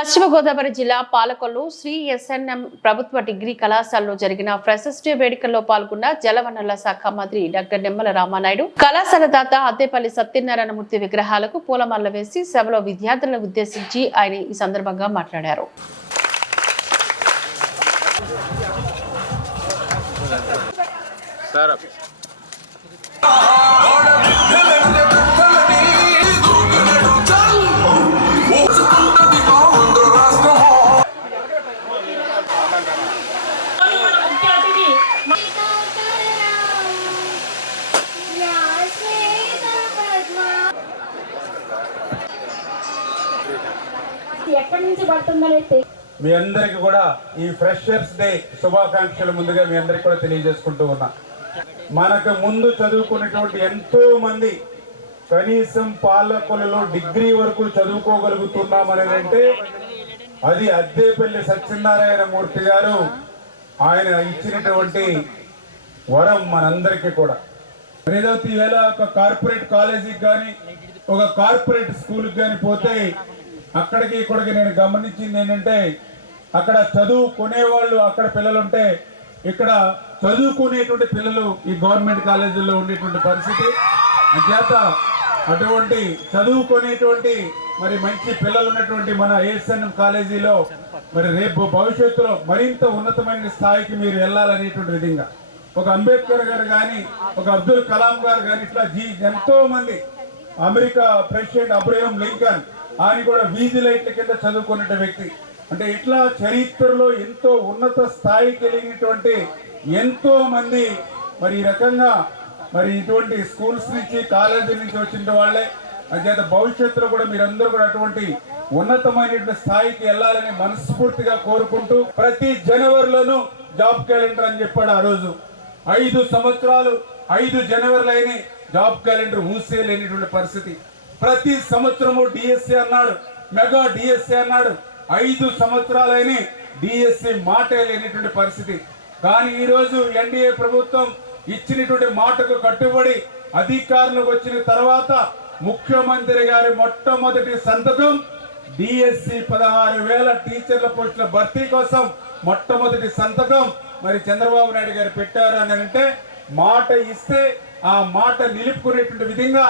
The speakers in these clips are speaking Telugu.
పశ్చిమ గోదావరి జిల్లా పాలకొల్లు శ్రీ ఎస్ఎన్ఎం ప్రభుత్వ డిగ్రీ కళాశాలలో జరిగిన ఫ్రెషర్స్ డే వేడుకల్లో పాల్గొన్న జలవనరుల శాఖ మంత్రి డాక్టర్ నిమ్మల రామానాయుడు కళాశాల దాత అద్దేపల్లి సత్యనారాయణమూర్తి విగ్రహాలకు పూలమాలలు వేసి సభలో విద్యార్థులను ఉద్దేశించి ఆయన ఈ సందర్భంగా మాట్లాడారు. మీ అందరికి కూడా ఈ ఫ్రెషర్స్ డే శుభాకాంక్షలు ముందుగా మీ అందరికి కూడా తెలియజేసుకుంటూ ఉన్నా. మనకు ముందు చదువుకునేటువంటి ఎంతో మంది కనీసం పాలకొల్లులో డిగ్రీ వరకు చదువుకోగలుగుతున్నామనేది అంటే అది అద్దేపల్లి సత్యనారాయణమూర్తి గారు ఆయన ఇచ్చినటువంటి వరం మనందరికీ కూడా. ఏదైతే ఈవేళ ఒక కార్పొరేట్ కాలేజీకి కానీ ఒక కార్పొరేట్ స్కూల్కి కానీ పోతే అక్కడికి ఇక్కడికి నేను గమనించింది ఏంటంటే అక్కడ చదువుకునే వాళ్ళు అక్కడ పిల్లలు ఉంటే ఇక్కడ చదువుకునేటువంటి పిల్లలు ఈ గవర్నమెంట్ కాలేజీల్లో ఉండేటువంటి పరిస్థితి. అంచేత అటువంటి చదువుకునేటువంటి మరి మంచి పిల్లలు ఉన్నటువంటి మన ఏఎస్ఎన్ఎం కాలేజీలో మరి రేపు భవిష్యత్తులో మరింత ఉన్నతమైన స్థాయికి మీరు వెళ్ళాలనేటువంటి విధంగా ఒక అంబేద్కర్ గారు కానీ ఒక అబ్దుల్ కలాం గారు కానీ ఇట్లా ఎంతో మంది అమెరికా ప్రెసిడెంట్ అబ్రహం లింకన్ ఆయన కూడా వీధి లైట్ల కింద చదువుకున్న వ్యక్తి. అంటే ఇట్లా చరిత్రలో ఎంతో ఉన్నత స్థాయికి వెళ్ళినటువంటి ఎంతో మంది మరి ఈ రకంగా మరి ఇటువంటి స్కూల్స్ నుంచి కాలేజీ నుంచి వచ్చిన వాళ్ళే. అంచేత భవిష్యత్తులో కూడా మీరందరూ కూడా అటువంటి ఉన్నతమైనటువంటి స్థాయికి వెళ్ళాలని మనస్ఫూర్తిగా కోరుకుంటూ ప్రతి జనవరిలోనూ జాబ్ క్యాలెండర్ అని చెప్పాడు. ఆ రోజు 5 సంవత్సరాలు 5 జనవరిలో జాబ్ క్యాలెండర్ ఊసేలేనిటువంటి పరిస్థితి. ప్రతి సంవత్సరము డిఎస్సి అన్నాడు, మెగా డిఎస్సి అన్నాడు. 5 సంవత్సరాలైన డిఎస్సి మాటే లేనిటువంటి పరిస్థితి. కానీ ఈరోజు ఎన్డీఏ ప్రభుత్వం ఇచ్చినటువంటి మాటకు కట్టుబడి అధికారంలోకి వచ్చిన తర్వాత ముఖ్యమంత్రి గారి మొట్టమొదటి సంతకం డిఎస్సి 16,000 టీచర్ల పోస్టుల భర్తీ కోసం మొట్టమొదటి సంతకం మరి చంద్రబాబు నాయుడు గారు పెట్టారు అని అంటే మాట ఇస్తే ఆ మాట నిలుపుకునేటువంటి విధంగా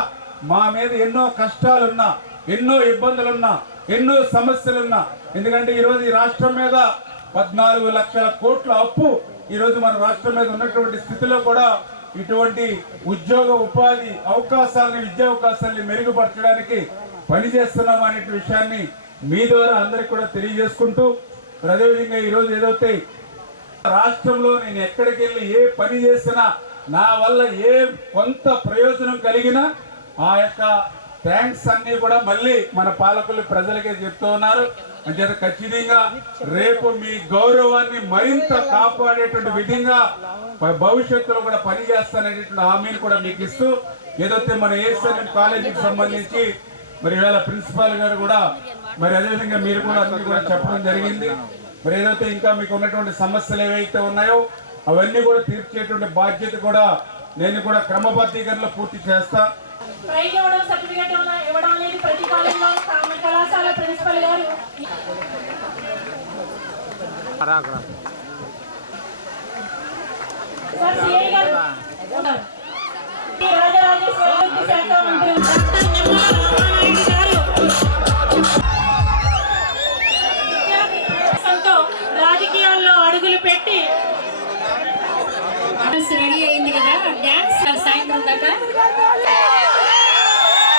మా మీద ఎన్నో కష్టాలున్నా, ఎన్నో ఇబ్బందులున్నా, ఎన్నో సమస్యలున్నా, ఎందుకంటే ఈరోజు ఈ రాష్ట్రం మీద 14 లక్షల కోట్ల అప్పు ఈరోజు మన రాష్ట్రం మీద ఉన్నటువంటి స్థితిలో కూడా ఇటువంటి ఉద్యోగ ఉపాధి అవకాశాలని విద్యా అవకాశాలని మెరుగుపరచడానికి పనిచేస్తున్నాం అనే విషయాన్ని మీ ద్వారా అందరికి కూడా తెలియజేసుకుంటూ అదేవిధంగా ఈరోజు ఏదైతే రాష్ట్రంలో నేను ఎక్కడికి వెళ్ళి ఏ పని చేసినా నా వల్ల ఏ కొంత ప్రయోజనం కలిగినా ఆ యొక్క థ్యాంక్స్ అన్ని కూడా మళ్ళీ మన పాలకులు ప్రజలకే చెప్తూ ఉన్నారు. అంచేత ఖచ్చితంగా రేపు మీ గౌరవాన్ని మరింత కాపాడేటువంటి విధంగా భవిష్యత్తులో కూడా పనిచేస్తాననేటువంటి హామీని కూడా మీకు ఇస్తూ ఏదైతే మన ఏఎస్ఎన్ఎం కాలేజీకి సంబంధించి మరి ఇవాళ ప్రిన్సిపాల్ గారు కూడా మరి అదేవిధంగా మీరు కూడా అన్ని కూడా చెప్పడం జరిగింది. మరి ఏదైతే ఇంకా మీకు ఉన్నటువంటి సమస్యలు ఏవైతే ఉన్నాయో అవన్నీ కూడా తీర్చేటువంటి బాధ్యత కూడా నేను కూడా క్రమబద్ధీకరణలో పూర్తి చేస్తా. ప్రైజ్ ఇవ్వడం, సర్టిఫికేట్ ఇవ్వడం అనేది ప్రతి కాలేజీలో కళాశాల ప్రిన్సిపల్ గారు రాజకీయాల్లో అడుగులు పెట్టి రెడీ అయింది కదా డాన్స్ సాయంత్రం దాకా